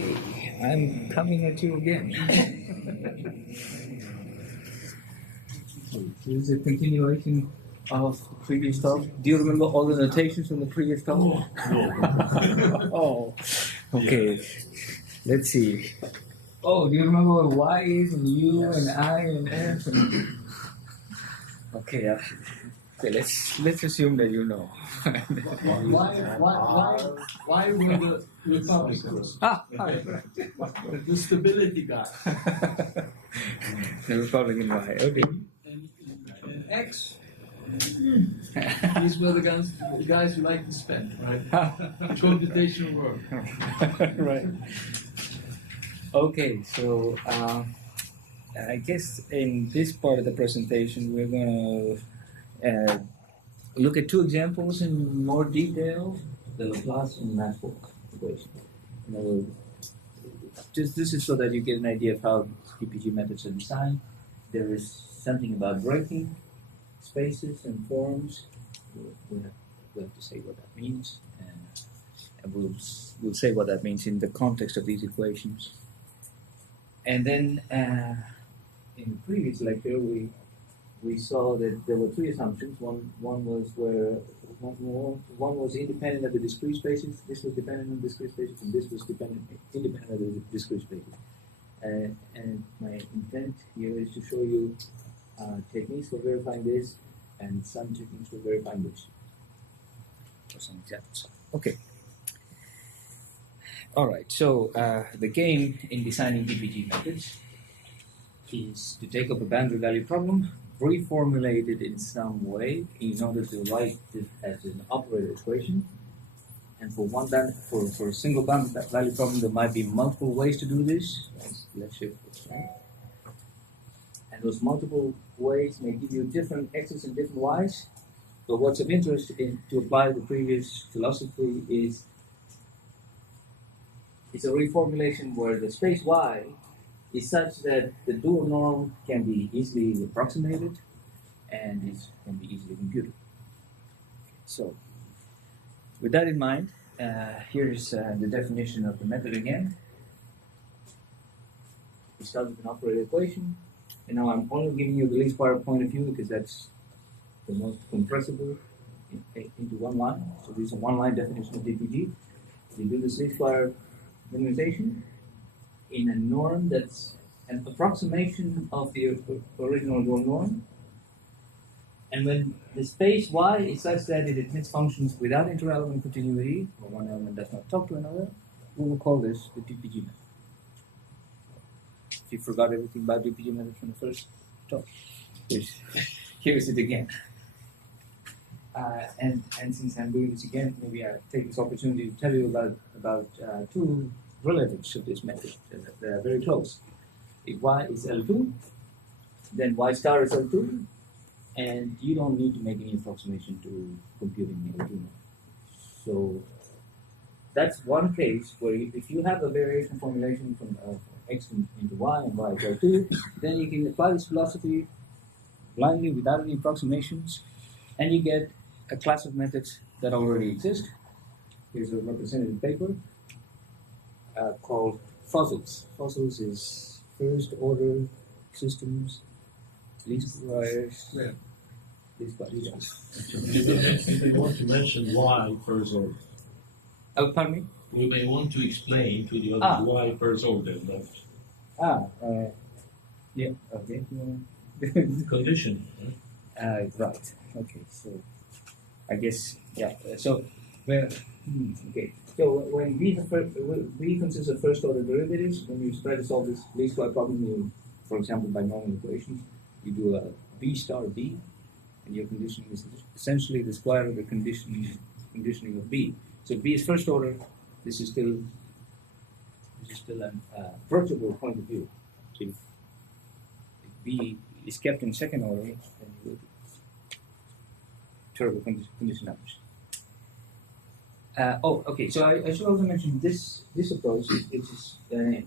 Okay, I'm coming at you again. This is a continuation of the previous talk. Do you remember all the notations from the previous talk? No. Oh, okay. Let's see. Oh, do you remember what Y is and U and I and F? And... Okay, okay. Let's assume that you know. Why were the Republicans? The stability guy. The Republican Y. Okay. And X. These were the guys who like to spend, right? Computational work. Right. Okay, so I guess in this part of the presentation we're going to look at two examples in more detail: the Laplace and Maxwell equation. This is so that you get an idea of how DPG methods are designed. There is something about breaking spaces and forms. We'll have to say what that means, and we'll say what that means in the context of these equations. And then in the previous lecture, we saw that there were three assumptions. One was independent of the discrete spaces. This was dependent on discrete spaces, and this was independent of the discrete spaces. And my intent here is to show you techniques for verifying this and some techniques for verifying this. For some examples. Okay. All right. So the game in designing DPG methods is to take up a boundary value problem, reformulate it in some way in order to write it as an operator equation. And for for a single boundary value problem, there might be multiple ways to do this. Let's shift this, right? And those multiple ways may give you different x's and different y's. But what's of interest to apply the previous philosophy is it's a reformulation where the space y is such that the dual norm can be easily approximated and it can be easily computed. So, with that in mind, here's the definition of the method again. We start with an operator equation, and now I'm only giving you the least square point of view because that's the most compressible into one line. So this is a one-line definition of DPG. We do this least square minimization in a norm that's an approximation of the original dual norm. And when the space y is such that it admits functions without inter-element continuity, or one element does not talk to another, we will call this the DPG method. If you forgot everything about DPG method from the first talk, here's it again. And since I'm doing this again, maybe I take this opportunity to tell you about two relatives of this method. They're very close. If y is L2, then y star is L2, and you don't need to make any approximation to computing L2. So that's one case where if you have a variation formulation from x into y and y is L2, then you can apply this philosophy blindly without any approximations, and you get a class of methods that already exist. Here's a representative paper called fossils. Fossils is first order systems, least squares. Yeah. Least squares. We want to mention why first order. Oh, pardon me? We may want to explain to the others why first order. Yeah, okay. Condition. Right. Okay, so I guess, yeah. So, okay. So when V consists of first order derivatives, when you try to solve this least square problem, you, for example, by normal equations, you do a B star B, and your conditioning is essentially the square of the conditioning of B. So B is first order. This is still an approachable point of view. So if B is kept in second order, then you will terrible condition numbers. Okay. So I should also mention this approach, which is an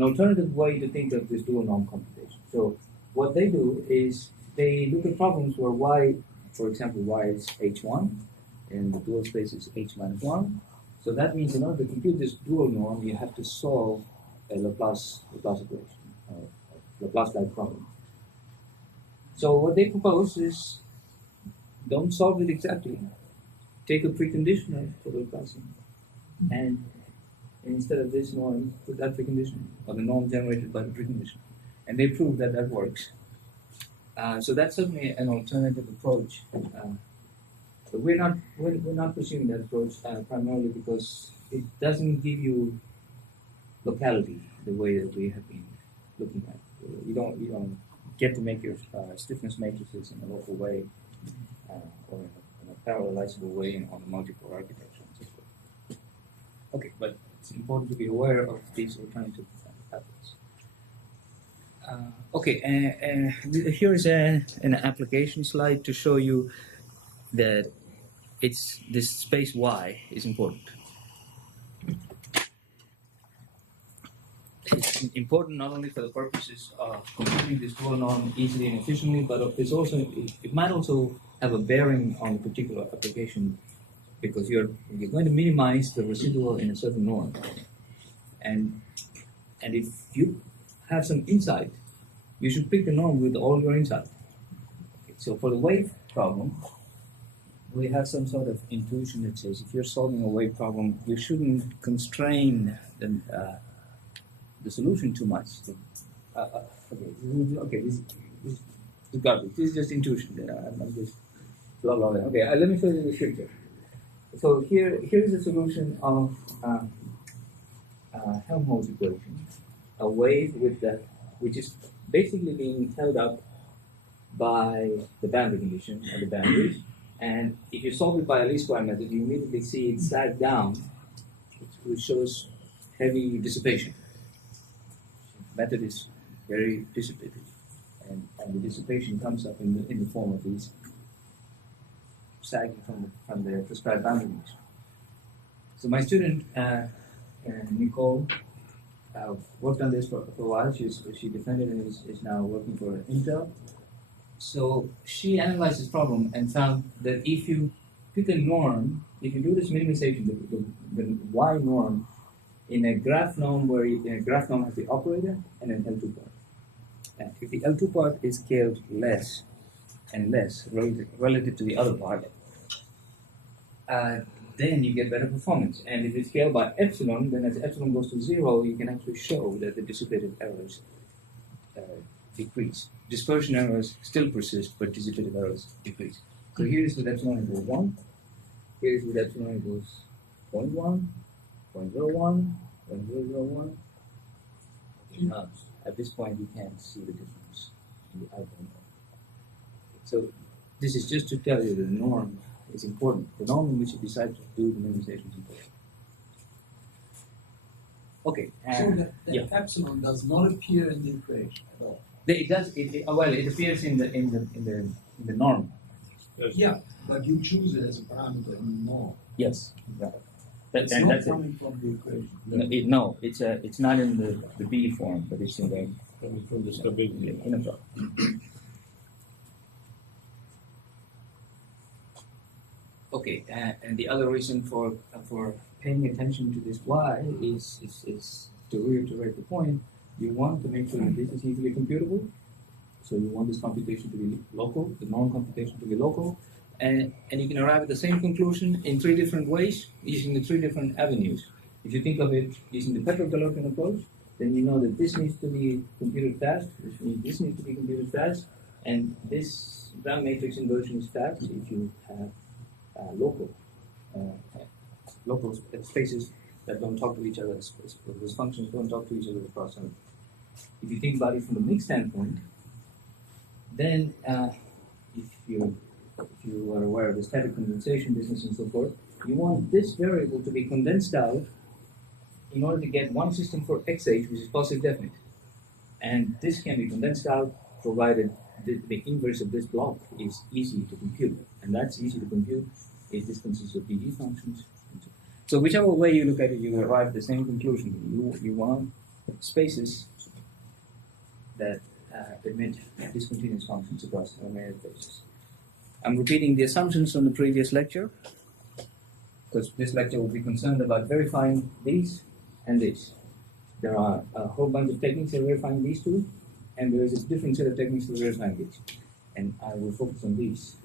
alternative way to think of this dual norm computation. So what they do is they look at problems where y, for example, y is h1, and the dual space is H minus 1. So that means in order to compute this dual norm, you have to solve a Laplace equation, a Laplace-like problem. So what they propose is don't solve it exactly. Take a preconditional for the Laplacian, and instead of this norm, put that precondition, or the norm generated by the precondition. And they prove that that works. So that's certainly an alternative approach. But we're not pursuing that approach primarily because it doesn't give you locality the way that we have been looking at. You don't get to make your stiffness matrices in a local way or in a parallelizable way on a multiple architecture and so forth. Okay, but it's important to be aware of these alternative pathways. Here is an application slide to show you that this space Y is important. It's important not only for the purposes of computing this dual norm easily and efficiently, but it might also have a bearing on a particular application because you're going to minimize the residual in a certain norm. And if you have some insight, you should pick the norm with all your insight. Okay, so for the wave problem, we have some sort of intuition that says if you're solving a wave problem, you shouldn't constrain the solution too much. This is garbage. This is just intuition. I'm just blah blah blah. Okay, let me show you the picture. So here is a solution of Helmholtz equation, a wave which is basically being held up by the boundary condition or the boundaries. And if you solve it by a least square method, you immediately see it sag down, which shows heavy dissipation. The method is very dissipative, and the dissipation comes up in the form of these sagging from the prescribed boundary condition. So my student Nicole worked on this for a while. She defended and is now working for Intel. So she analyzed this problem and found that if you pick a norm, if you do this minimization, the Y norm in a graph norm where a graph norm has the operator and an L2 part. And if the L2 part is scaled less and less relative to the other part, then you get better performance. And if it's scaled by epsilon, then as epsilon goes to 0, you can actually show that the dissipative errors decrease. Dispersion errors still persist, but dissipative errors decrease. So here is with epsilon equals 1. Here is with epsilon equals 0.1, 0.01, 0.001. At this point, you can't see the difference in the outcome. So this is just to tell you that the norm is important. The norm in which you decide to do the minimization is important. Okay. So the epsilon does not appear in the equation at all. It does. It appears in the norm. Yeah, but you choose it as a parameter in the norm. Yes, exactly. It's not coming from the equation. No, it's not in the B form, but it's in the from the stability. In a problem. Okay, and the other reason for paying attention to this Y is to reiterate the point. You want to make sure that this is easily computable. So you want this computation to be local, the norm computation to be local, and you can arrive at the same conclusion in 3 different ways using the 3 different avenues. If you think of it using the Petrov-Galerkin approach, then you know that this needs to be computed fast, which means this needs to be computed fast, and this ground matrix inversion is fast if you have local spaces that don't talk to each other, those functions don't talk to each other across time. If you think about it from the mixed standpoint, then if you are aware of the static condensation business and so forth, you want this variable to be condensed out in order to get one system for xh, which is positive definite. And this can be condensed out provided the inverse of this block is easy to compute. And that's easy to compute if this consists of DG functions. So whichever way you look at it, you will arrive at the same conclusion. You want spaces that admit discontinuous functions across Hermite basis. I'm repeating the assumptions from the previous lecture. because this lecture will be concerned about verifying these and this. There are a whole bunch of techniques for verifying these two, and there is a different set of techniques for verifying these. And I will focus on these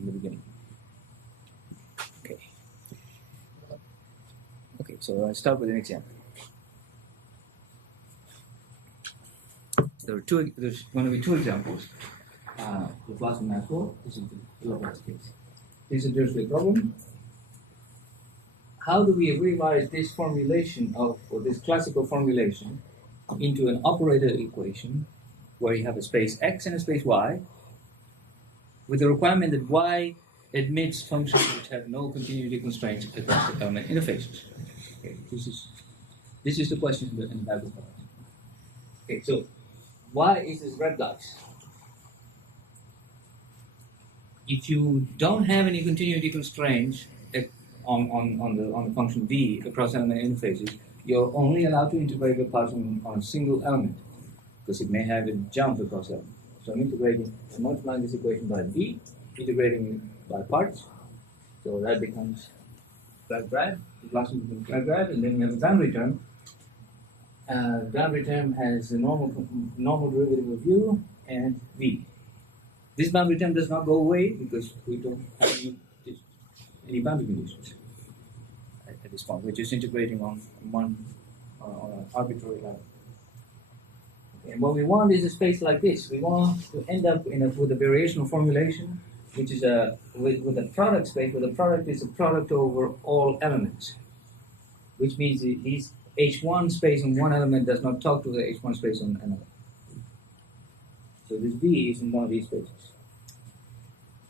in the beginning. Okay. Okay, so I'll start with an example. There's going to be two examples. Laplace and Maxwell. This is the Laplace case. This is a Dirichlet problem. How do we revise this formulation or this classical formulation into an operator equation where you have a space x and a space y with the requirement that y admits functions which have no continuity constraints across the element interfaces? Okay, this is the question in the Bible. Okay, so why is this red box? If you don't have any continuity constraints on the function v across element interfaces, you're only allowed to integrate the parts on a single element because it may have a jump across elements. So I'm multiplying this equation by v, integrating it by parts. So that becomes grad, Laplacian becomes grad, and then you have a boundary term. Boundary term has the normal derivative of u and v. This boundary term does not go away because we don't have any boundary conditions at this point. We're just integrating on an arbitrary level. Okay, and what we want is a space like this. We want to end up with a variational formulation, which is with a product space, where the product is a product over all elements, which means these H1 space on one element does not talk to the H1 space on another. So this V is in one of these spaces.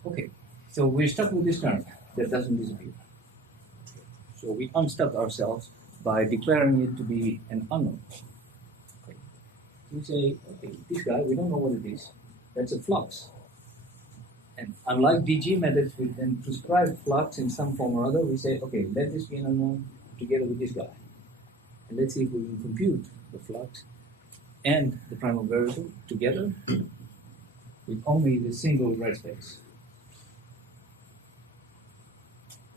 Okay, so we're stuck with this term that doesn't disappear. So we unstuck ourselves by declaring it to be an unknown. Okay. We say, okay, this guy, we don't know what it is. That's a flux. And unlike DG methods, we then prescribe flux in some form or other. We say, okay, let this be an unknown together with this guy. And let's see if we can compute the flux and the primal variable together with only the single red space.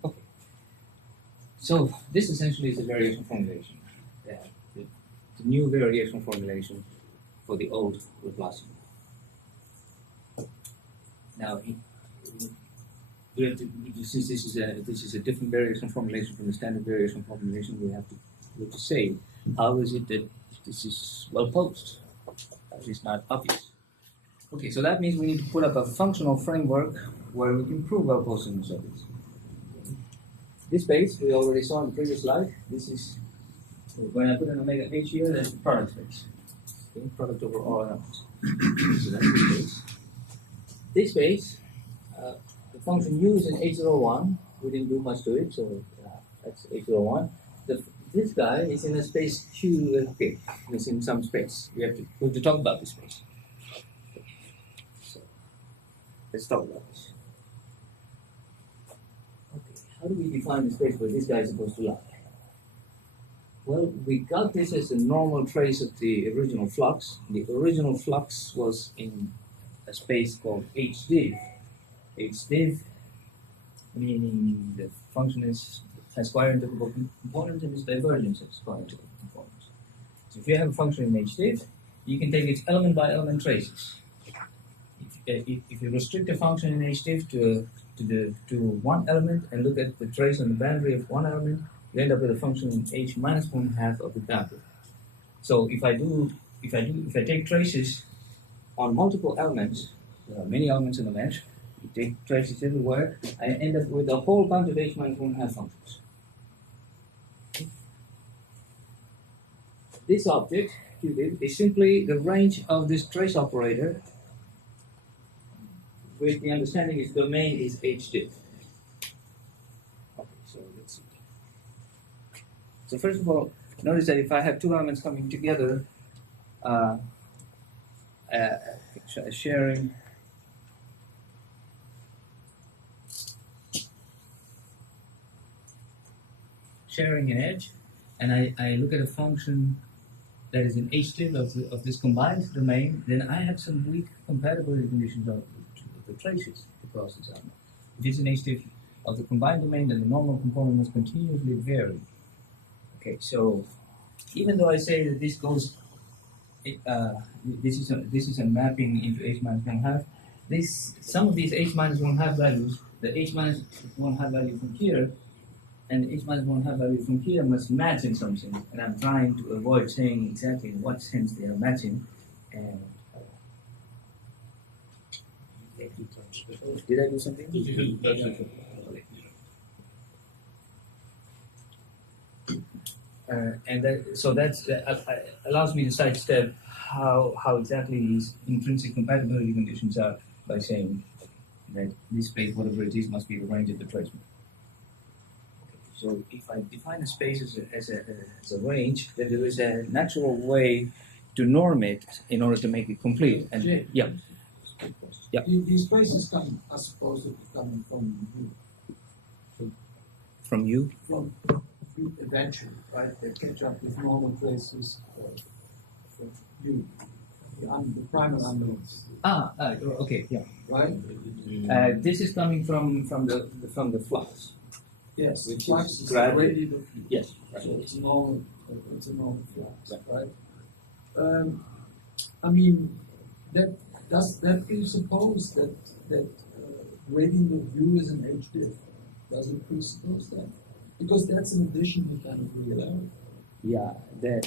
Okay. So this essentially is a variation formulation. The new variation formulation for the old Laplacian. Now, since this is a different variation formulation from the standard variation formulation, we have to say, how is it that this is wellposed? That is not obvious. Okay, so that means we need to put up a functional framework where we can prove wellposedness of this. This space we already saw in the previous slide. This is, when I put an omega h here, that's the product space. Okay, product over all elements. So that's the space. This space, the function u is in H01. We didn't do much to it, so that's H01. This guy is in a space Q. Okay, it's in some space. We have to talk about this space. Okay. So let's talk about this. Okay, how do we define the space where this guy is supposed to lie? Well, we got this as a normal trace of the original flux. The original flux was in a space called HDiv. HDiv meaning the function has square integrable components and its divergence has square integrable components. So if you have a function in HDiv, you can take its element by element traces. If you restrict a function in HDiv to one element and look at the trace on the boundary of one element, you end up with a function in H minus 1/2 of the boundary. So if I take traces on multiple elements, there are many elements in the mesh, you take traces everywhere, I end up with a whole bunch of H minus 1/2 functions. This object, Qdiv, is simply the range of this trace operator with the understanding its domain is HDiv. Okay, so let's see. So first of all, notice that if I have two elements coming together, sharing an edge, and I look at a function that is an HDiv of this combined domain, then I have some weak compatibility conditions of the traces across this element. If it's an HDiv of the combined domain, then the normal component must continuously vary. Okay, so even though I say that this goes, this is a mapping into h minus 1/2. Some of these h minus 1/2 values, the h minus 1/2 value from here, and h minus 1/2 value from here must match in some sense. And I'm trying to avoid saying exactly in what sense they are matching. And did I do something? So that allows me to sidestep how exactly these intrinsic compatibility conditions are by saying that this space, whatever it is, must be arranged at the placement. So if I define a space as a range, then there is a natural way to norm it in order to make it complete. And Jay, yeah. Yeah. These spaces are supposed to be coming from you. From you? From you eventually, right? They catch up with normal places from you. The primal unknowns. Okay, yeah. Right? This is coming from the flux. Yes, Which flux is is gravity. radiative. Yes. So it's a normal flux, right? I mean, does that presuppose that gradient of u is an H-diff? Does it presuppose that? Because that's an additional kind of regularity. Yeah,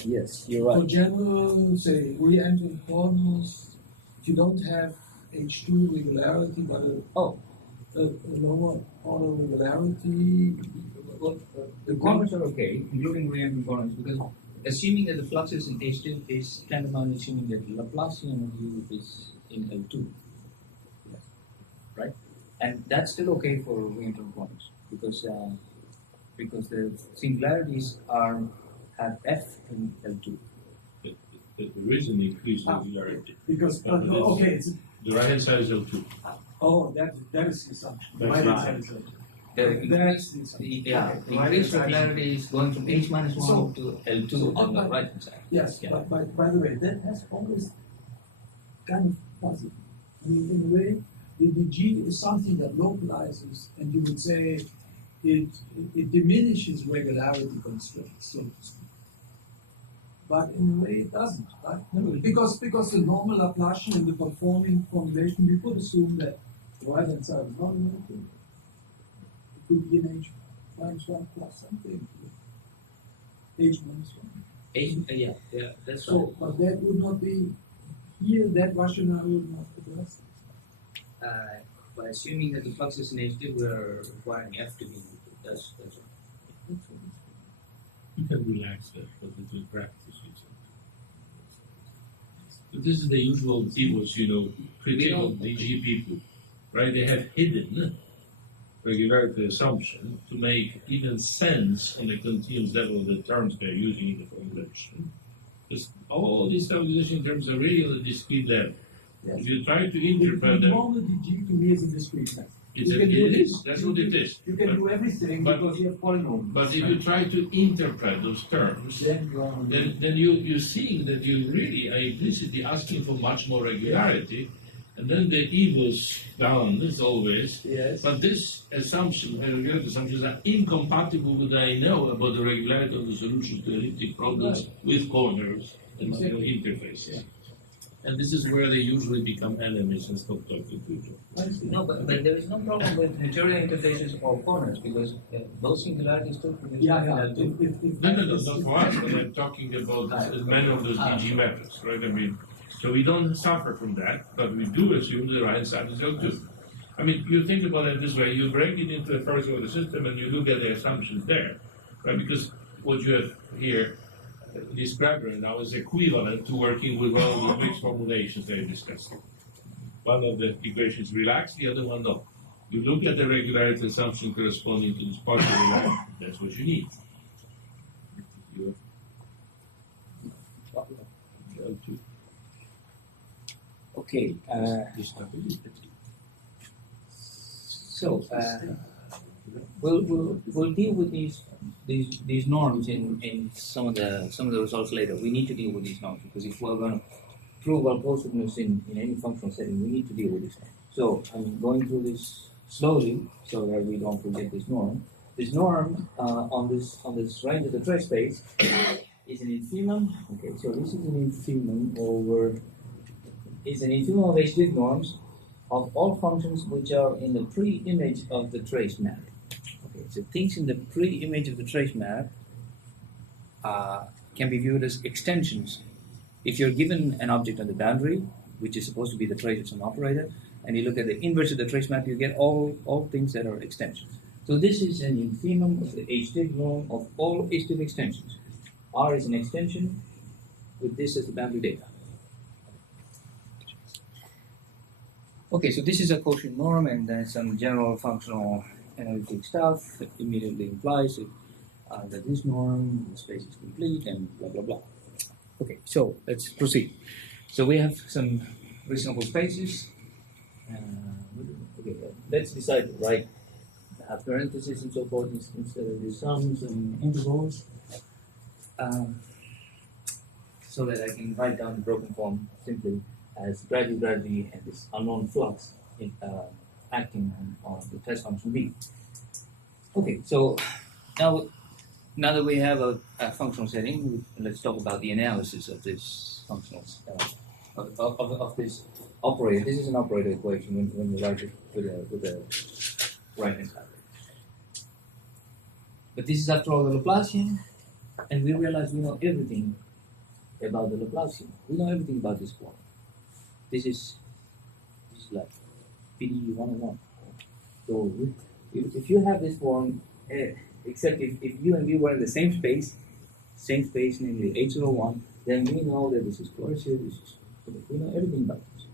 yes, you're For right. general, say, re-entering corners, if you don't have H2 regularity, but a lower order regularity, The corners are okay, including re-entering corners, because assuming that the flux is in H2 is tantamount assuming that the Laplacian of U is in L2. Right? And that's still okay for re-entering corners because the singularities have F in L2. But there is an increased regularity. because, The right hand side is L2. that is the assumption. That's right. The increased regularity is going from H minus 1 to L2 on the right hand side. Yes, Yeah. but by the way, that has always kind of fuzzy. I mean, in a way, the G is something that localizes, and you would say it diminishes regularity constraints, so to speak. But in a way, it doesn't, right? No, because the normal Laplacian and the conforming formulation, we could assume that the right hand side is not an L2. It could be an H minus 1 plus something. H minus 1. Yeah, that's So, right. but that would not be here. That rationale would not address it. By assuming that the flux is in H2, we're requiring F to be equal. That's right. You can relax that, but it's in practice. But this is the usual people's, critique of DG people, right? They have hidden regularity assumption to make even sense on the continuous level of the terms they're using in the formulation. Just all these calculations in terms of real and discrete level. Yes. If you try to interpret them, Normal DG to me is a discrete method. it is. That's what it is. You can But- do everything but- because you have polynomials. But if you try to interpret those terms, then you're seeing that you really are implicitly asking for much more regularity, and then the evil's bound as always. Yes. But this assumption, regularity assumptions are incompatible with what I know about the regularity of the solutions to elliptic problems with corners and interfaces. And this is where they usually become enemies and stop talking to each other. No, but there is no problem with material interfaces or corners because those singularities still produce L2. No, not for us, but I'm talking about many of those DG methods, right? I mean, so we don't suffer from that, but we do assume the right side is L2. I mean, you think about it this way, you break it into the first order system and you look at the assumptions there, right? Because what you have here described right now is equivalent to working with all the mixed formulations they discussed. One of the equations relaxed, the other one not. You look at the regularity assumption corresponding to this partial regularity, that's what you need. Okay. So we'll deal with these norms in some of the results later. We need to deal with these norms because if we're going to prove wellposedness in any functional setting, we need to deal with this. So I'm going through this slowly so that we don't forget this norm. This norm on this range of the trace space is an infimum. Okay, so this is an infimum of H-div norms of all functions which are in the pre-image of the trace map. Okay, so things in the pre-image of the trace map can be viewed as extensions. If you're given an object on the boundary, which is supposed to be the trace of some operator, and you look at the inverse of the trace map, you get all things that are extensions. So this is an infimum of the H-div norm of all H-div extensions. R is an extension with this as the boundary data. Okay, so this is a quotient norm, and then some general functional analytic stuff that immediately implies that this norm, the space is complete, and blah blah blah. Okay, so let's proceed. So we have some reasonable spaces. Okay, let's decide to write parentheses and so forth instead of the sums and intervals, so that I can write down the broken form simply as gravity, and this unknown flux acting on the test function B. Okay, so now that we have a functional setting, let's talk about the analysis of this functional of this operator. This is an operator equation when we write it with a right-hand side. But this is, after all, the Laplacian, and we realize we know everything about the Laplacian. We know everything about this form. This is like PD 101. So if you have this form, except if you and me were in the same space, namely H01, then we know that this is coercive, we know everything about this.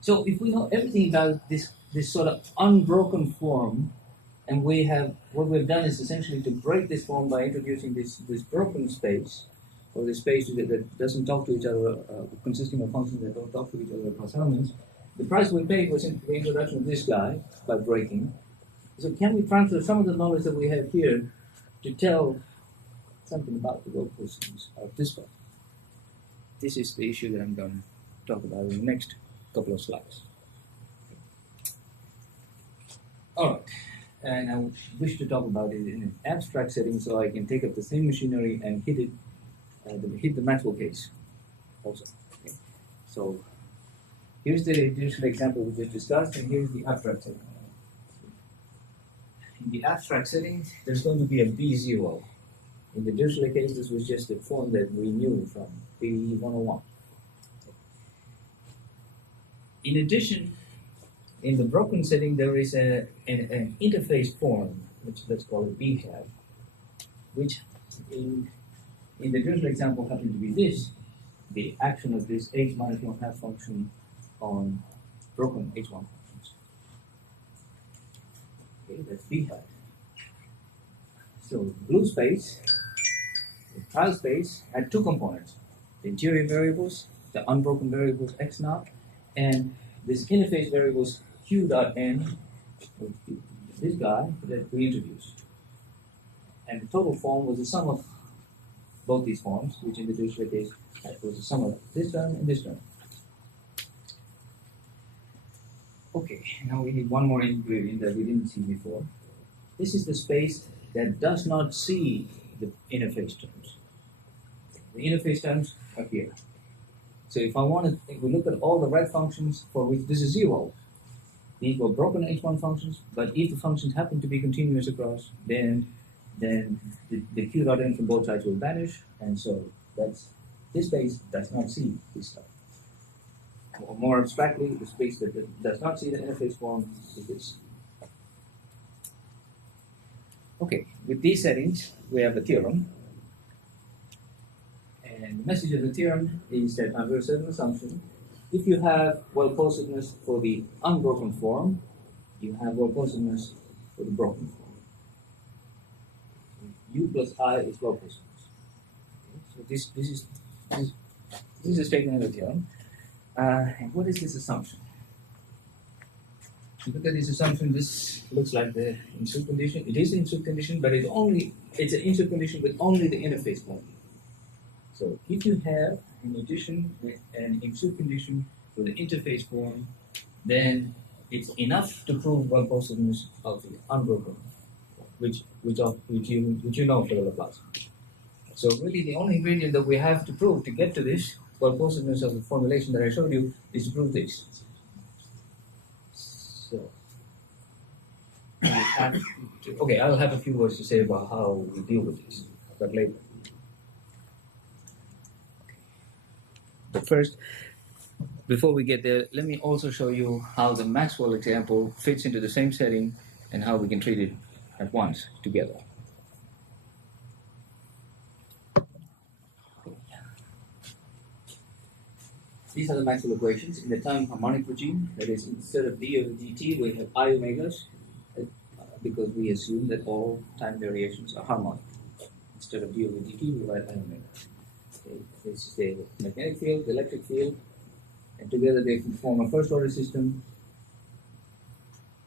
So if we know everything about this sort of unbroken form, and what we've done is essentially to break this form by introducing this broken space, or the space that doesn't talk to each other, consisting of functions that don't talk to each other across elements. The price we paid was the introduction of this guy by breaking. So can we transfer some of the knowledge that we have here to tell something about the wellposed of this one? This is the issue that I'm going to talk about in the next couple of slides. All right, and I wish to talk about it in an abstract setting, so I can take up the same machinery and hit the Maxwell case also. Okay. So here's the Dirichlet example we just discussed, and here's the abstract setting. In the abstract setting, there's going to be a B0. In the Dirichlet case, this was just the form that we knew from PDE 101. In addition, in the broken setting, there is an interface form, which let's call it B hat, which in the Dirichlet example happened to be this, the action of this H minus 1/2 function on broken H1 functions. Okay, that's B hat. So the blue space, the trial space, had two components: the interior variables, the unbroken variables x naught, and this interface variables q dot n, this guy that we introduced. And the total form was the sum of both these forms, which in the Dirichlet case was the sum of this term and this term. Okay, now we need one more ingredient that we didn't see before. This is the space that does not see the interface terms. The interface terms are here. So if we look at all the red functions for which this is 0, these were broken H1 functions, but if the functions happen to be continuous across, then the q dot n from both sides will vanish, and so this space does not see this stuff. Or more abstractly, the space that does not see the interface form is this. Okay, with these settings, we have a theorem. And the message of the theorem is that under a certain assumption, if you have wellposedness for the unbroken form, you have wellposedness for the broken form. U plus I is wellposedness. Okay, so this is a statement of the theorem. And what is this assumption? If you look at this assumption, this looks like the insert condition. It is the insert condition, but it's an insert condition with only the interface form. So if you have, in addition, an insert condition for the interface form, then it's enough to prove well-postedness of the unbroken, which you know for the Laplace. So really the only ingredient that we have to prove to get to this well-postedness of the formulation that I showed you is to prove this. So okay, I'll have a few words to say about how we deal with this, but later. But first, before we get there, let me also show you how the Maxwell example fits into the same setting and how we can treat it at once together. These are the Maxwell equations in the time harmonic regime. That is, instead of d over dt, we have I omegas, because we assume that all time variations are harmonic. Instead of d over dt, we write I omega. Okay. This is the magnetic field, the electric field, and together they form a first order system.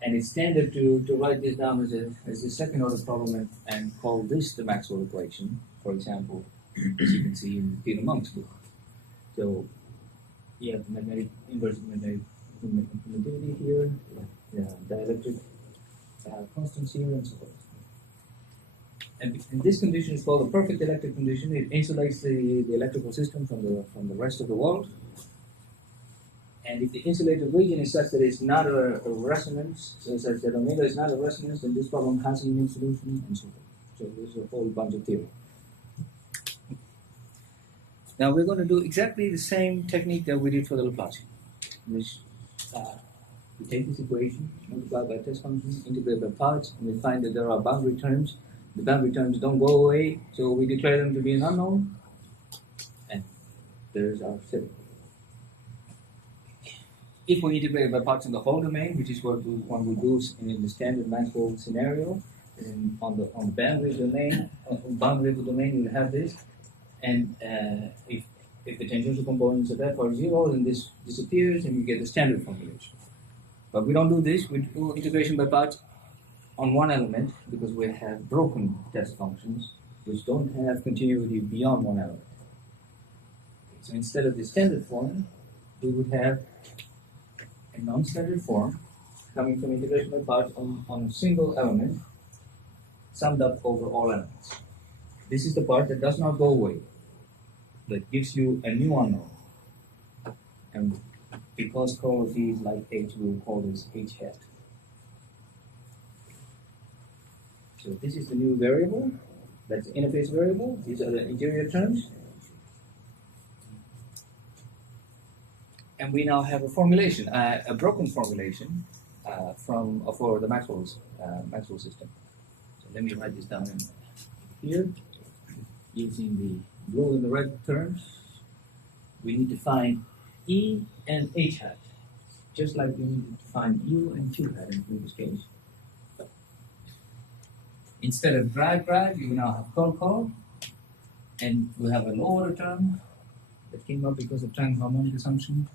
And it's standard to write this down as a second order problem and call this the Maxwell equation, for example, as you can see in Peter Monk's book. So you have magnetic inverse magnetic conductivity here, dielectric constants here, and so forth. And this condition is called a perfect electric condition. It insulates the electrical system from the rest of the world. And if the insulated region is such that it's not a resonance, so such that omega is not a resonance, then this problem has a unique solution, and so forth. So there's a whole bunch of theory. Now we're going to do exactly the same technique that we did for the Laplacian. Which, we take this equation, multiply by a test function, integrate by parts, and we find that there are boundary terms. The boundary terms don't go away, so we declare them to be an unknown, and there's our setting. If we integrate by parts in the whole domain, which is what one would do in the standard Maxwell scenario, and on the boundary domain, boundary of the domain, you'll have this. And if the tangential components of f are 0, then this disappears and you get the standard formulation. But we don't do this, we do integration by parts on one element because we have broken test functions which don't have continuity beyond one element. So instead of the standard form, we would have a non-standard form coming from integration by parts on a single element summed up over all elements. This is the part that does not go away, that gives you a new unknown. And because cohorty is like H, we will call this H hat. So this is the new variable, that's the interface variable. These are the interior terms. And we now have a formulation, a broken formulation for the Maxwell system. So let me write this down here. Using the blue and the red terms, we need to find E and H hat, just like we needed to find U and Q hat in the previous case. Instead of drag, you now have curl, and we have a low order term that came up because of time harmonic assumption.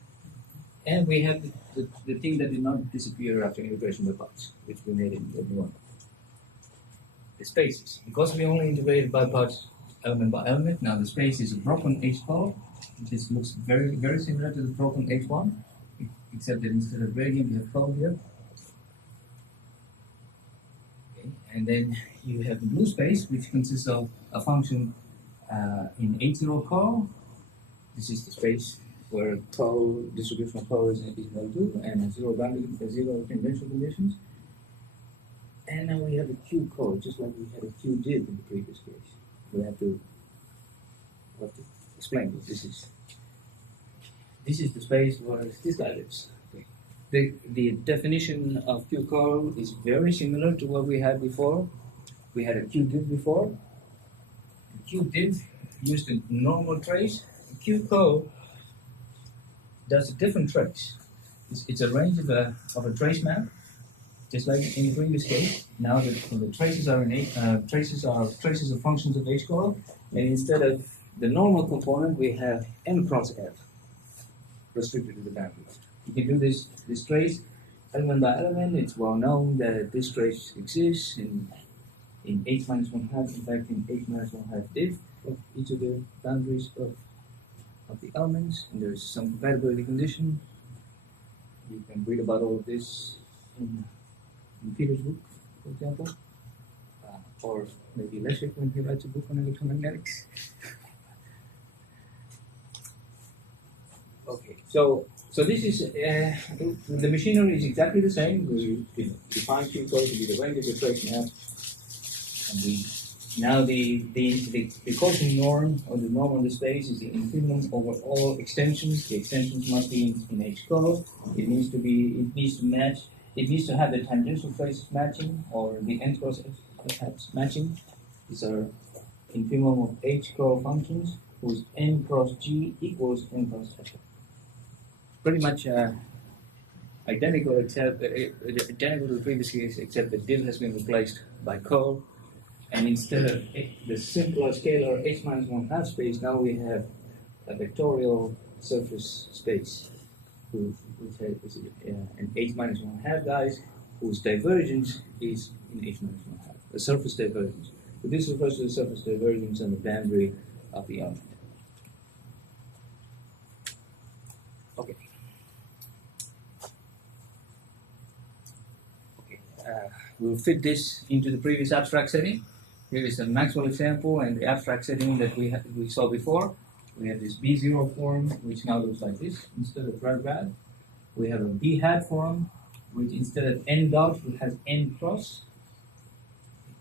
And we have the thing that did not disappear after integration by parts, which we made in the new one. The spaces. Because we only integrated by parts element by element, now the space is a broken H4. This looks very, very similar to the broken H1, except that instead of gradient, we have curl here. Okay. And then you have the blue space, which consists of a function in H0 curl. This is the space where curl, distribution of curl is equal to, and a zero tangential conditions. And now we have a Q curl, just like we had a Q div in the previous case. We have to explain this. This is the space where this guy lives. The definition of Q curl is very similar to what we had before. We had a Q div before. Q div used a normal trace. Q curl does a different trace. It's a range of a trace map, just like in the previous case. Now the traces are traces of functions of H curl, and instead of the normal component, we have M cross F restricted to the boundary. You can do this trace element by element. It's well known that this trace exists in H minus 1 half. In fact, in H minus 1 half div of each of the boundaries of the elements, and there's some compatibility condition. You can read about all of this in Peter's book, for example, or maybe Leszek when he writes a book on electromagnetics. Okay, so this is the machinery is exactly the same. We define Q code to be the range of the trace map, and now the quotient norm or the norm on the space is the infimum over all extensions. The extensions must be in H code. It needs to match. It needs to have the tangential traces matching or the n cross f matching. These are infimum of H code functions whose n cross g equals n cross f. Pretty much identical except identical to the previous case, except that div has been replaced by co. And instead of the simpler scalar h minus 1 half space, now we have a vectorial surface space with an h minus 1 half guys whose divergence is in h minus 1 half, the surface divergence. So this refers to the surface divergence on the boundary of the element. Okay. We'll fit this into the previous abstract setting. Here is a Maxwell example and the abstract setting that we saw before. We have this B0 form, which now looks like this instead of grad. We have a B hat form, which instead of n dot, it has n cross.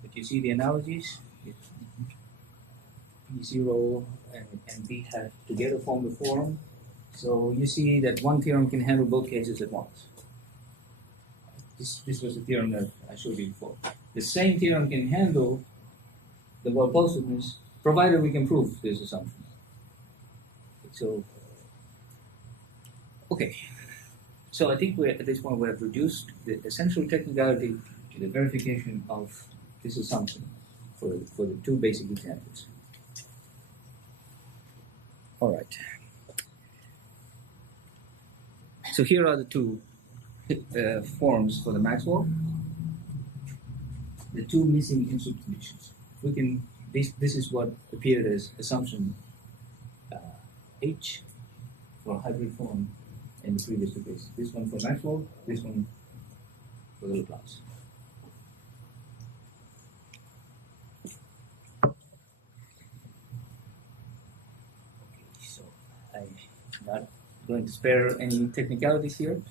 But you see the analogies. B0 and B hat together form the form. So you see that one theorem can handle both cases at once. This was the theorem that I showed you before. The same theorem can handle the well-postedness, provided we can prove this assumption. So, okay. So I think at this point we have reduced the essential technicality to the verification of this assumption for the two basic examples. All right. So here are the two forms for the Maxwell. The two missing input conditions. We can. This is what appeared as assumption H for hybrid form in the previous two cases. This one for Maxwell. This one for the Laplace. Okay, so I'm not going to spare any technicalities here.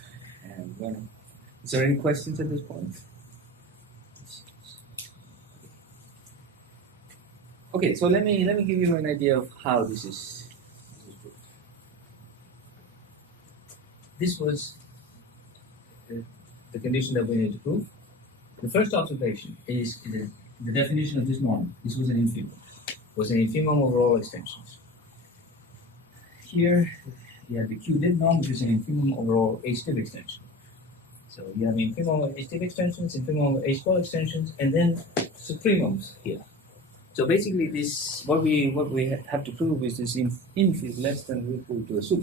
And is there any questions at this point? Okay, so let me give you an idea of how this is proved. This was the condition that we need to prove. The first observation is the definition of this norm. This was an infimum. It was an infimum over all extensions. Here you have the Q-div norm, which is an infimum over all H-div extensions. So you have infimum over H-div extensions, infimum over H-core extensions, and then supremums here. So basically, this what we have to prove is this inf is less than or equal to a sup.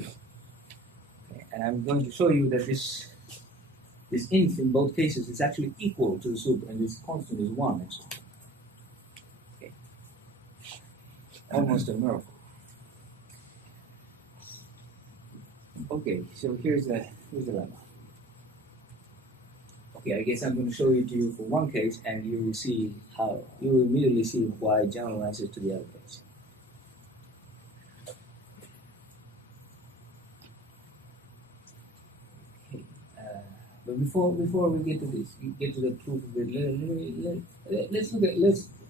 Okay, and I'm going to show you that this inf in both cases is actually equal to the sup, and this constant is 1 actually. Okay. Almost a miracle. Okay, so here's the lemma. Okay, I guess I'm going to show it to you for one case, and you will immediately see why it generalizes to the other case. Okay, but before we get to this, get to the proof of it,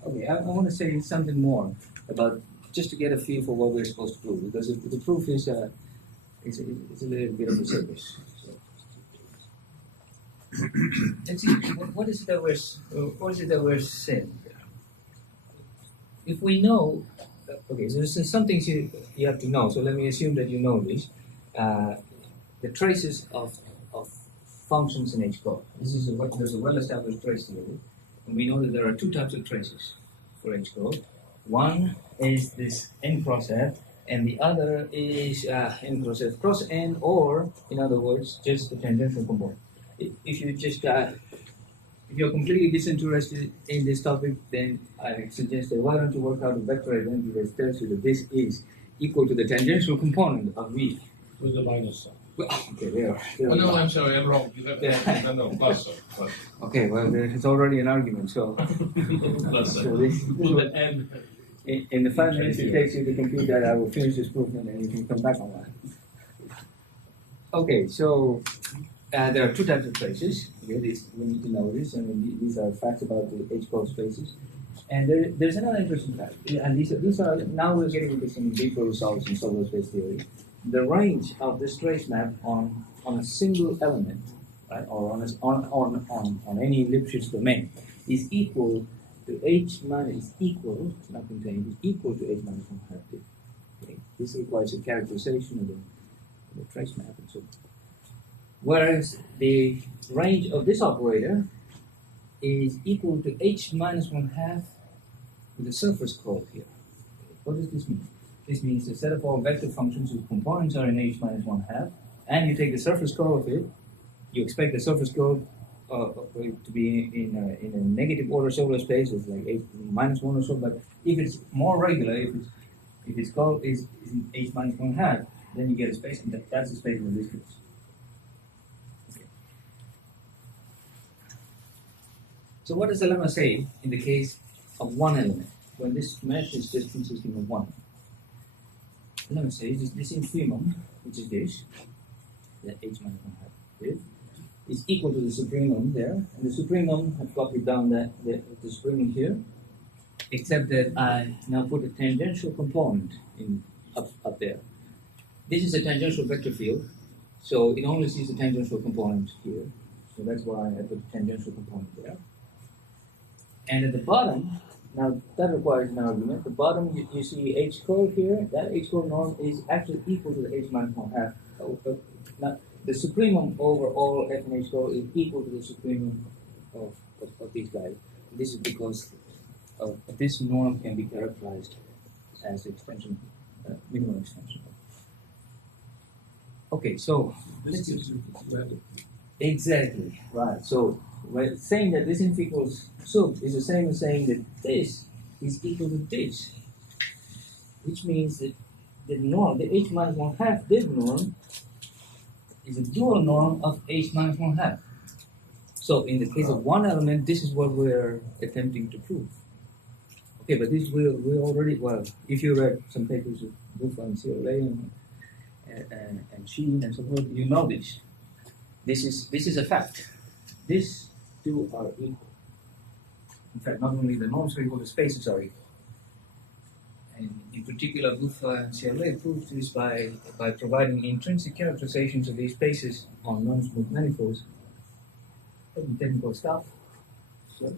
okay, I want to say something more about, just to get a feel for what we're supposed to prove, because the proof is it's a little bit of a circus. Let's see, what is it that we're saying? If we know, okay, so there's some things you have to know. So let me assume that you know this. The traces of functions in H code. There's a well-established trace theory, and we know that there are two types of traces for H code. One is this n cross f, and the other is n cross f cross n, or in other words, just the tangential component. If you're completely disinterested in this topic, then I suggest that why don't you work out a vector identity that tells you that this is equal to the tangential component of V. With the minus sign. Well, okay, there. Oh, no, I'm sorry, I'm wrong. You have to no, plus. Okay, well, it's already an argument, so. Plus. So this in the 5 minutes it takes you to compute that, I will finish this proof and then you can come back on that. Okay, so there are two types of traces. Okay, we need to know this, and these are facts about the H-code spaces. And there's another interesting fact, and these are now we're getting into some deeper results in solid space theory. The range of this trace map on a single element, right, or on any Lipschitz domain, is equal to H minus equal, it's not contained, is equal to H minus 1/2 T. Okay, this requires a characterization of the trace map and so on. Whereas the range of this operator is equal to H minus 1/2 with a surface code here. What does this mean? This means the set of all vector functions whose components are in H minus 1/2, and you take the surface code of it, you expect the surface code to be in a negative order solar space, it's like H minus 1 or so, but if it's more regular, if its code is in H minus 1/2, then you get a space, and that's the space in this case. Okay. So what does the lemma say in the case of one element, when this mesh is just consisting of one? The lemma says this infimum, which is this, the H minus 1/2, is equal to the supremum there, and the supremum, I've copied down the supremum here, except that I now put a tangential component up there. This is a tangential vector field, so it only sees the tangential component here, so that's why I put the tangential component there. And at the bottom, now that requires an argument, the bottom you see H code here, that H code norm is actually equal to the H minus 1/2. Now, the supremum over all F and H code is equal to the supremum of these guys. This is because this norm can be characterized as the extension, minimum extension. Okay, so This gives you value. exactly right. So saying that this inf equals sub is the same as saying that this is equal to this, which means that the norm, the H minus 1/2 div norm, is a dual norm of H minus 1/2. So in the case of one element, this is what we're attempting to prove. Okay, but this we already, well, if you read some papers of Wolf and CLA and Sheen and so forth, you know this. This is a fact. These two are equal. In fact, not only the norms are equal, the spaces are equal. And in particular, Gupta and CLA proved this by providing intrinsic characterizations of these spaces on non-smooth manifolds. Technical stuff,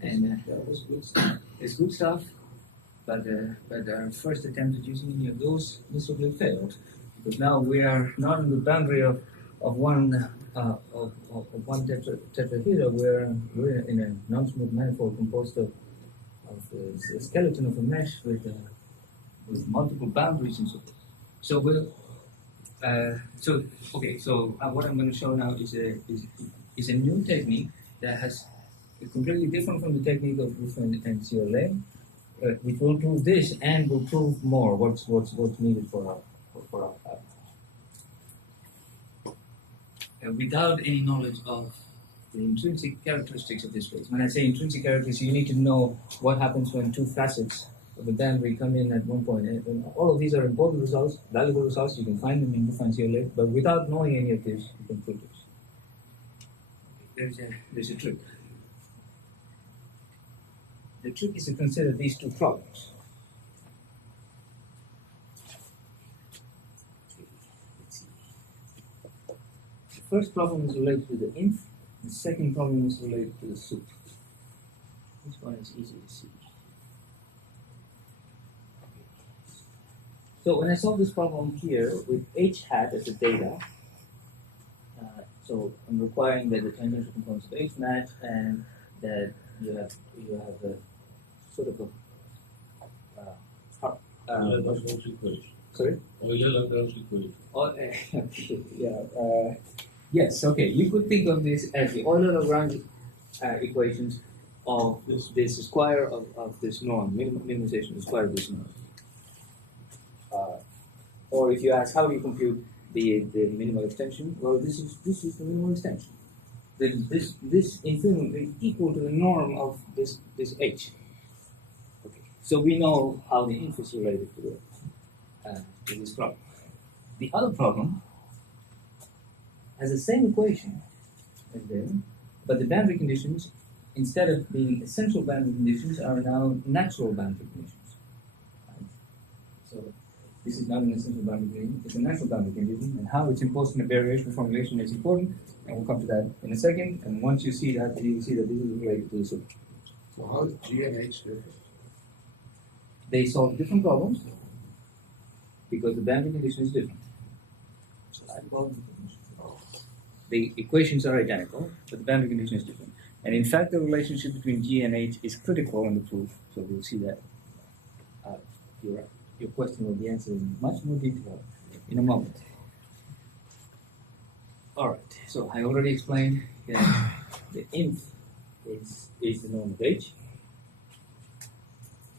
and was good stuff. it's good stuff, but our first attempt at using any of those miserably failed, because now we are not on the boundary of one tetrahedra. We're in a non-smooth manifold composed of a skeleton of a mesh with multiple boundaries and so forth. So what I'm going to show now is a new technique that has completely different from the technique of Roof and CLA, which will prove this and will prove more what's needed for our without any knowledge of the intrinsic characteristics of this space. When I say intrinsic characteristics, you need to know what happens when two facets of the boundary come in at one point. And all of these are important results, valuable results. You can find them in Roof and CLA, but without knowing any of this, you can prove this. There's a trick. The trick is to consider these two problems. Let's see. The first problem is related to the inf. The second problem is related to the sup. This one is easy to see. So when I solve this problem here with h hat as the data, so I'm requiring that the tangential components of H match and that you have a sort of Euler-Lagrange equation. sorry? Euler-Lagrange equation. Okay, yeah. Yes, okay. You could think of this as the Euler-Lagrange equations of this square of this norm, minimization of the square of this norm. Or if you ask how do you compute the minimal extension. Well, this is the minimal extension. This infimum is equal to the norm of this h. Okay, so we know how the inf is related to this problem. The other problem has the same equation as there, but the boundary conditions, instead of being essential boundary conditions, are now natural boundary conditions. Right? So this is not an essential boundary condition, it's a natural boundary condition, and how it's imposed in a variation formulation is important, and we'll come to that in a second, and once you see that, you will see that this is related to the soup. So how is G and H different? They solve different problems because the boundary condition is different. The equations are identical, but the boundary condition is different. And in fact, the relationship between G and H is critical in the proof, so we'll see that. Your question will be answered in much more detail in a moment. All right, so I already explained that the inf is the norm of H.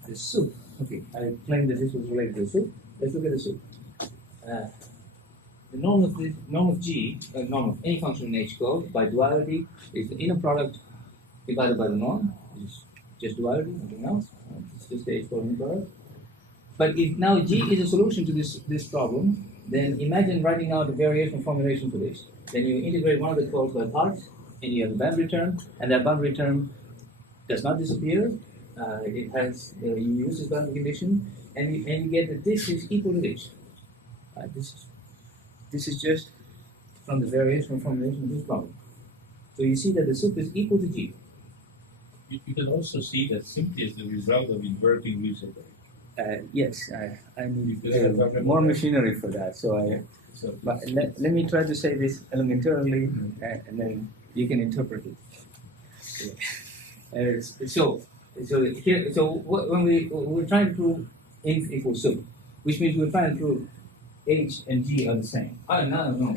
The soup, okay, I claimed that this was related to the soup. Let's look at the soup. The norm of G, norm of any function in H code by duality is the inner product divided by the norm, which is just duality, nothing else. It's just the H code inner product. But if now G is a solution to this problem, then imagine writing out a variation formulation for this. Then you integrate one of the codes by parts, and you have a boundary term, and that boundary term does not disappear. It has you use this boundary condition, and you get that this is equal to this. This is just from the variation formulation of this problem. So you see that the soup is equal to G. You can also see that simply as the result of inverting reason. Yes, I need more machinery for that. But let me try to say this elementarily, and then you can interpret it. When we're trying to prove inf equals soup, which means we're trying to prove H and G are the same. No.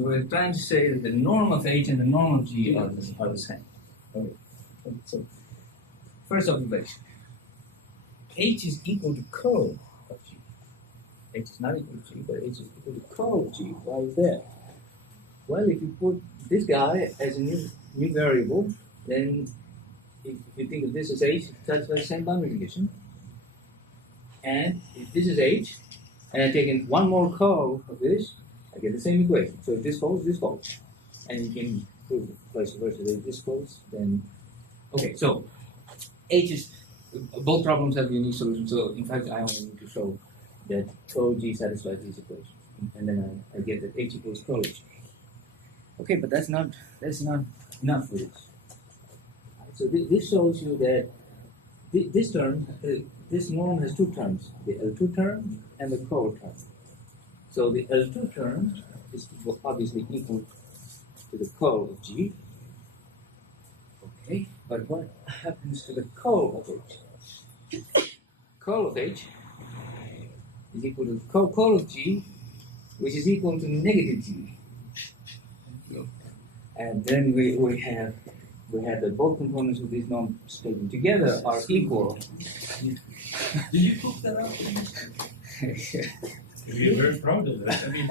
We're trying to say that the norm of H and the norm of G are the same. Okay. So, first observation. H is equal to curl of G. H is not equal to G, but H is equal to curl of G. Why is that? Well, if you put this guy as a new variable, then if you think of this as H, it satisfies the same boundary condition. And if this is H, and I take in one more curl of this, I get the same equation. So if this holds, this holds. And you can prove vice versa. If this holds, then... Okay, so H is... Both problems have unique solutions. So in fact, I only need to show that curl G satisfies these equations. And then I get that H equals curl G. Okay, but that's not enough for this. So this shows you that this term, this norm has two terms, the L2 term and the curl term. So the L2 term is obviously equal to the curl of G. Okay, but what happens to the curl of H? Curl of H is equal to curl of G, which is equal to negative G. And then we have that both components of this norm taken together are equal. Did you cook that up? We're very proud of that. I mean,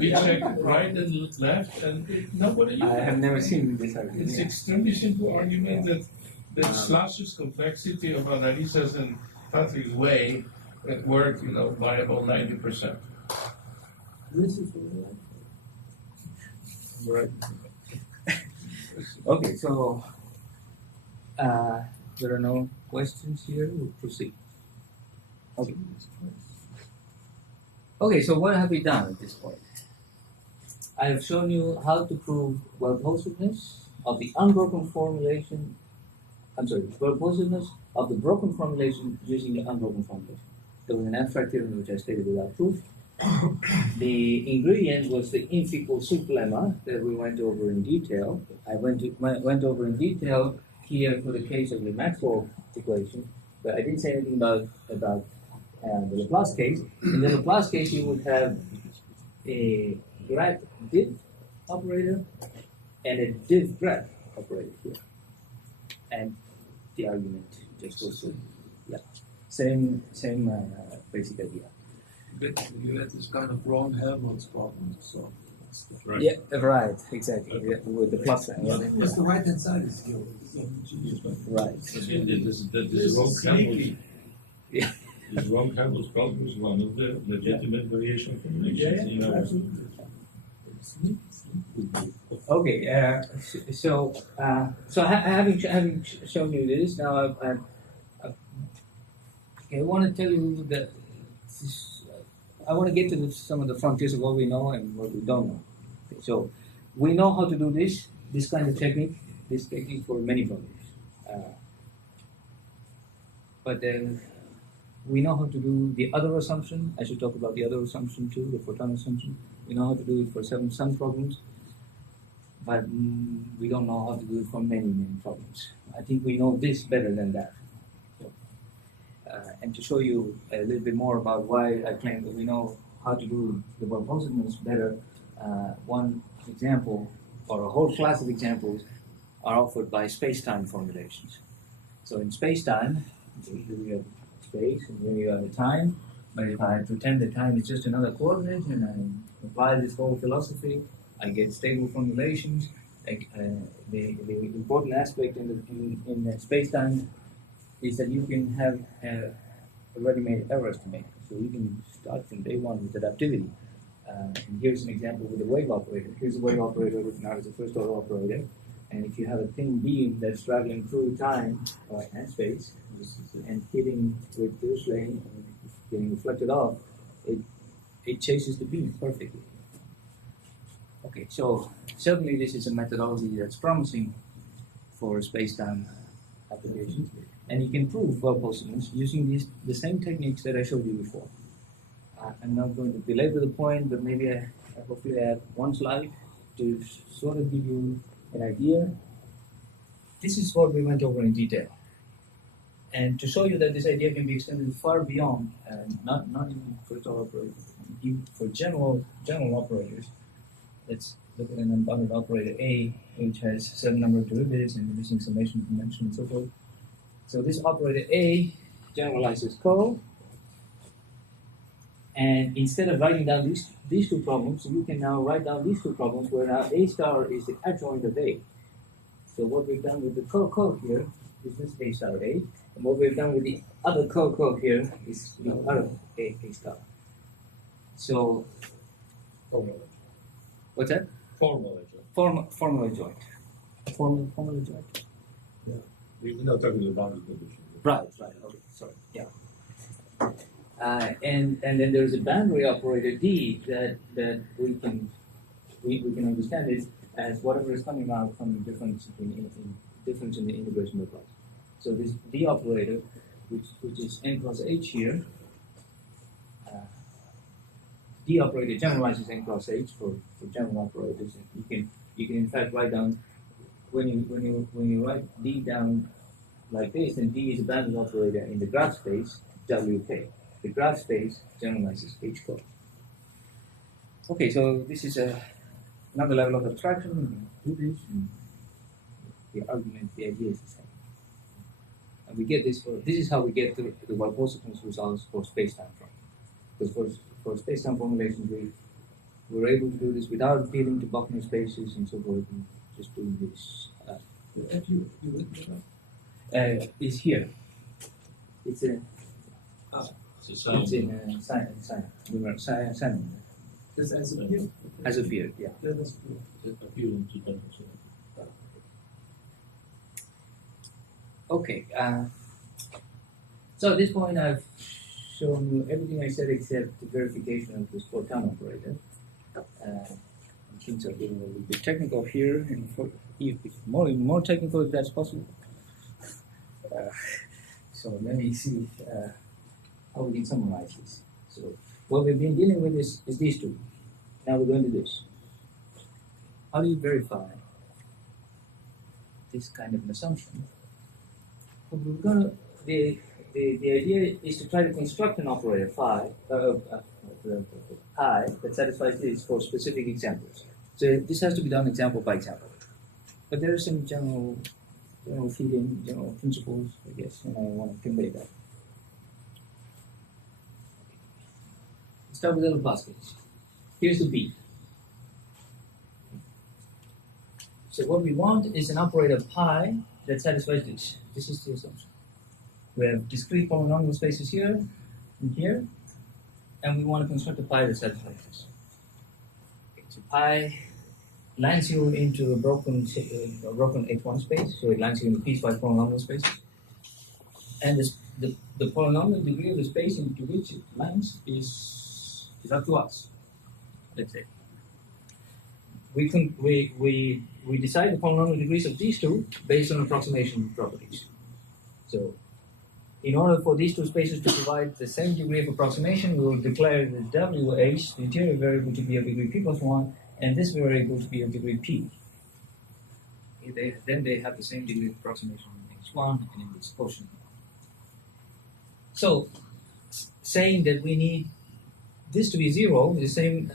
we check right and left, and nobody. I have never seen this argument. It's extremely simple argument that slashes complexity of Annalisa's and Patrick's way that work, by about 90%. This is Right. Okay, so there are no questions here. We'll proceed. Okay. Okay, so what have we done at this point? I have shown you how to prove wellposedness of the unbroken formulation. Wellposedness of the broken formulation using the unbroken formulation. There was an abstract theorem which I stated without proof. The ingredient was the inf equals soup lemma that we went over in detail. I went over in detail here for the case of the Maxwell equation, but I didn't say anything about the Laplace case. In the Laplace case, you would have a grad div operator and a div grad operator here, and the argument just goes through. Yeah, same basic idea. you get this kind of wrong Helmholtz problem. So Right. Yeah, right, exactly. Yeah, with the plus sign. Yeah. yes, the right hand side is here. Right. This wrong Sneaky. Yeah. This wrong Helmholtz problem is one of the legitimate variation formulations. You know. Absolutely. Okay. Having shown you this, now I want to tell you that I want to get to some of the frontiers of what we know and what we don't know. Okay, so we know how to do this kind of technique, for many problems. But then we know how to do the other assumption. I should talk about the other assumption too, the photon assumption. We know how to do it for some problems, but we don't know how to do it for many problems. I think we know this better than that. And to show you a little bit more about why I claim that we know how to do the wellposedness better, one example, or a whole class of examples, are offered by spacetime formulations. So in spacetime, here we have space, and here you have the time. But if I pretend the time is just another coordinate, and I apply this whole philosophy, I get stable formulations. The important aspect in spacetime is that you can have a ready-made error estimator. So you can start from day one with adaptivity. And here's an example with a wave operator. Here's a wave operator written out as a first-order operator. And if you have a thin beam that's traveling through time and space, and hitting with Dirichlet and getting reflected off, it chases the beam perfectly. Okay, so certainly this is a methodology that's promising for space-time applications. And you can prove wellposedness using the same techniques that I showed you before. I'm not going to belabor the point, but maybe hopefully I have one slide to sort of give you an idea. This is what we went over in detail. And to show you that this idea can be extended far beyond, not even for total operators, even for general operators. Let's look at an unbounded operator A, which has a certain number of derivatives and reducing summation dimension and so forth. So this operator A generalizes curl, and instead of writing down these two problems, you can now write down these two problems where now A star is the adjoint of A. So what we've done with the curl here is this A star A, and what we've done with the other curl here is the other A star. So what's that? Formula. Formula joint. Formula joint. We're not talking about the condition. Right. Okay, sorry. Yeah. And then there's a boundary operator D that we can understand it as whatever is coming out from the difference in the integration of Laplace. So this D operator, which is n cross h here, D operator generalizes n cross h for general operators. And you can in fact write down when you write D down like this, then D is a bounded operator in the graph space WK. The graph space generalizes H code. Okay, so this is another level of abstraction. We do this, and the argument, the idea is the same. And we get this is how we get the wellposedness results for spacetime from. Because for spacetime formulations, we're able to do this without appealing to Buckner spaces and so forth, and just doing this. Is here. It's a. It's in sign. Just as a field. As a field, yeah. Okay. So at this point, I've shown you everything I said except the verification of this photon operator. Things are getting a little bit technical here, and more technical if that's possible. So let me see how we can summarize this. So what we've been dealing with is these two. Now we're going to do this. How do you verify this kind of an assumption? Well, the idea is to try to construct an operator pi that satisfies this for specific examples. So this has to be done example by example. But there are some general feeling, general principles, I guess, and I want to convey that. start with the Laplace case. Here's the B. So what we want is an operator pi that satisfies this. This is the assumption. We have discrete polynomial spaces here and here, and we want to construct a pi that satisfies this. Okay, so pi lands you into a broken H1 space, so it lands you in a piecewise polynomial space. And the polynomial degree of the space into which it lands is up to us, let's say. We decide the polynomial degrees of these two based on approximation properties. So in order for these two spaces to provide the same degree of approximation, we will declare the WH, the interior variable, to be of degree p plus 1, and this variable to be of degree p. Then they have the same degree of approximation in H1 and in this quotient. So, saying that we need this to be 0, the same,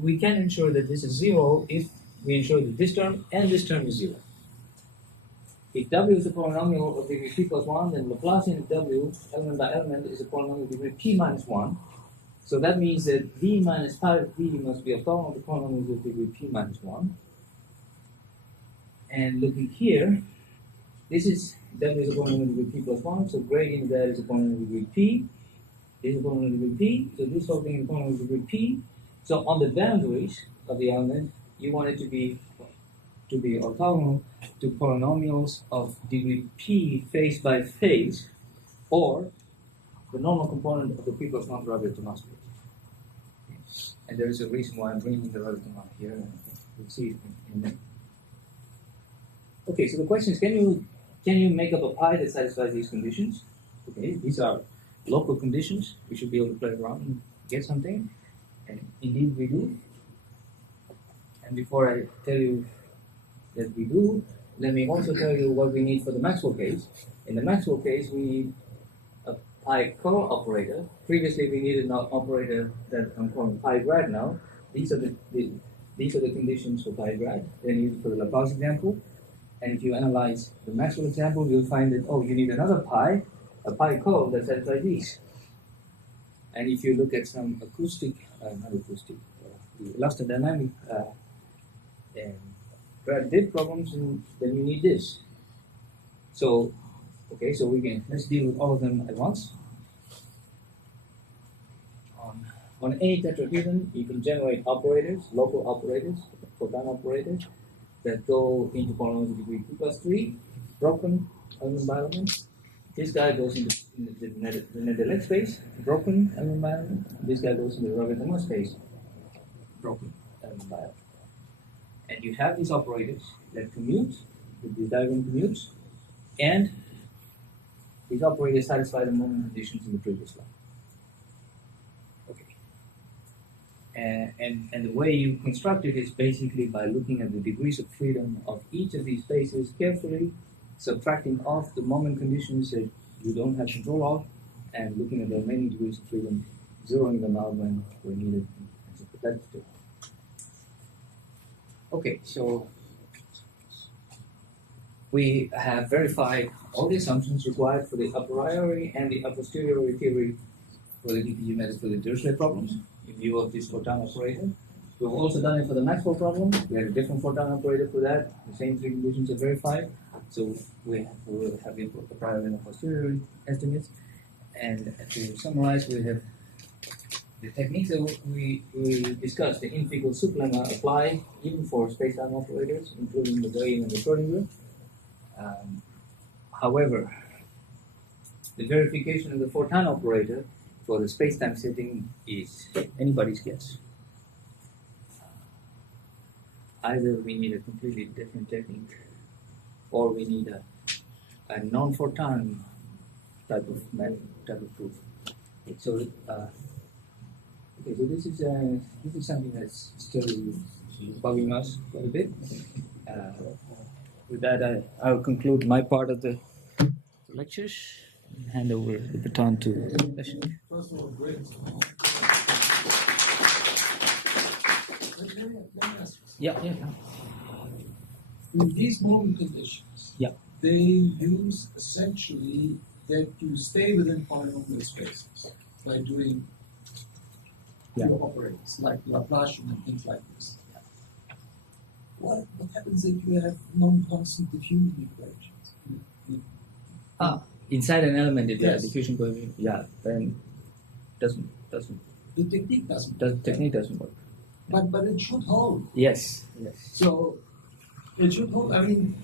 we can ensure that this is 0 if we ensure that this term and this term is 0. If W is a polynomial of degree p plus 1, then Laplacian of W, element by element, is a polynomial of degree p minus 1. So that means that V minus pi of V must be orthogonal to polynomials of degree p minus 1. And looking here, this is W is a polynomial of degree p plus 1, so gradient of that is a polynomial of degree p. This is a polynomial of degree p, so this whole thing is a polynomial of degree p. So on the boundaries of the element, you want it to be orthogonal to polynomials of degree p phase by phase, or the normal component of the p plus 1 Dirichlet space. And there is a reason why I'm bringing the Dirichlet here, and we'll see it in a minute. Okay, so the question is, can you make up a pi that satisfies these conditions? Okay, these are local conditions. We should be able to play around and get something, and indeed we do. And before I tell you that we do, let me also tell you what we need for the Maxwell case. In the Maxwell case, we need a pi curl operator. Previously, we needed an operator that I'm calling pi grad now. These are the conditions for pi grad. They're needed for the Laplace example. And if you analyze the Maxwell example, you'll find that, you need another pi, a pi curl that satisfies these. And if you look at some elastodynamic grad div problems, then you need this. So, okay, so let's deal with all of them at once. On any tetrahedron, you can generate operators, local operators, photon operators, that go into polynomial degree p plus 3, broken element by element. This guy goes into the Dirichlet space, broken element by element. This guy goes into the Dirichlet space, broken element by element. And you have these operators that commute, this diagram commutes, and these operators satisfy the moment conditions in the previous line. Okay. And the way you construct it is basically by looking at the degrees of freedom of each of these spaces carefully, subtracting off the moment conditions that you don't have control of, and looking at the remaining degrees of freedom, zeroing them out when needed. That's it. Okay, so we have verified all the assumptions required for the a priori and the a posteriori theory for the DPG method for the Dirichlet problems in view of this photon operator. We've also done it for the Maxwell problem. We had a different photon operator for that. The same three conditions are verified. So we will have the a priori and a posteriori estimates. And to summarize, we have the techniques that we discussed. The integral sup lemma apply even for space-time operators, including the Deriving and the Schrodinger. However, the verification of the photon operator for the space-time setting is anybody's guess. Either we need a completely different technique, or we need a non-photon type of proof. So, okay, so this is something that's still bugging us quite a bit. With that, I'll conclude my part of the lectures and hand over the baton to Leszek. First of all, great. Let me ask you. Yeah. In these moment conditions, they use essentially that you stay within polynomial spaces by doing pure operators, like Laplacian and things like this. What happens if you have non-constant diffusion equations? Inside an element, if Yes. the diffusion coefficient, then doesn't The technique doesn't. the technique doesn't work. But it should hold. Yes. So it should hold. I mean,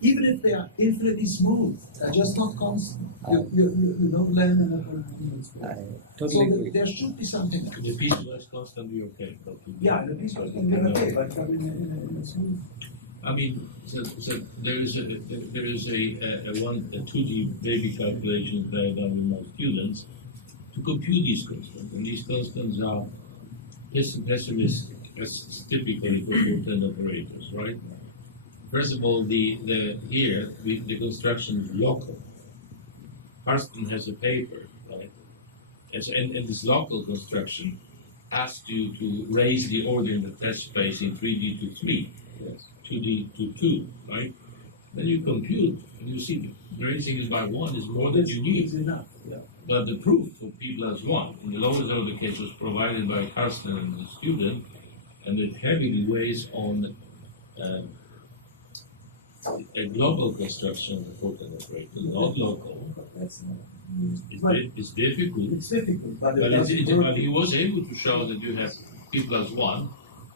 even if they are infinitely smooth, they're just not constant. You don't land in a continuous I way. totally So agree. there should be something. The piece was constantly okay. Yeah, the piece was can be okay, but in a smooth. I mean, so there is a 2D baby calculation that I've done with my students to compute these constants, and these constants are pessimistic, as typically for full-time operators, right? First of all, the construction is local. Karsten has a paper, right? And this local construction asks you to raise the order in the test space in 3D to 3, 2D to 2, right? Then you compute, and you see the raising is by 1 is more than you need. It's enough. Yeah. But the proof for P plus 1 in the lowest order case was provided by Karsten and the student, and it heavily weighs on a global construction of the photon operator, not local. That's not. It's difficult. It's difficult, but But he was able to show that you have P plus 1,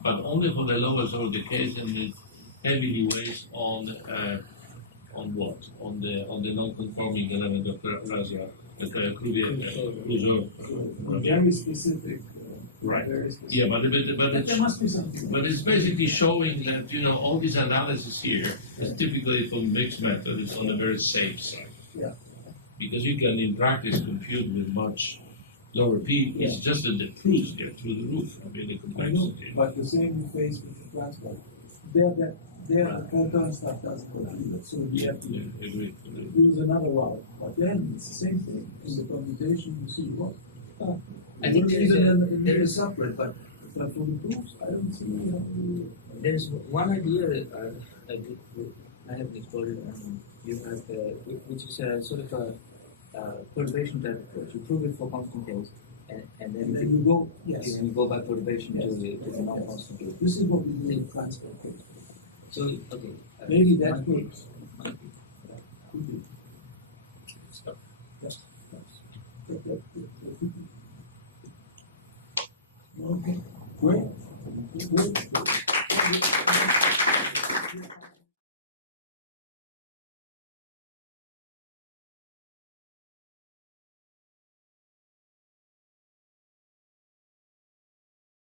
but only for the lowest order case, and it heavily weighs on what? On the non-conforming element of Razia, the Crusoe. very specific. Right. Very specific. Yeah, but But there must be something. But it's basically showing that, all this analysis here is typically for mixed method, it's on the very safe side. Yeah. Because you can, in practice, compute with much lower P. It's just that the proofs get through the roof. I mean, the I know, complexity. but the same you face with the transport. There the photon stuff doesn't work either, so we have to Yeah, agree. use another route. But then it's the same thing. In the computation, you see what? I think there is there is separate, but for the proofs, I don't see how to. There's one idea I have explored, you have, which is a sort of a perturbation type approach. You prove it for constant case, and And then then you go, yes. you go by perturbation to the non-constant case. This is what we do in transport. So, okay. Maybe that could. might be. Could be. Yes. That could be. Okay, great. Great.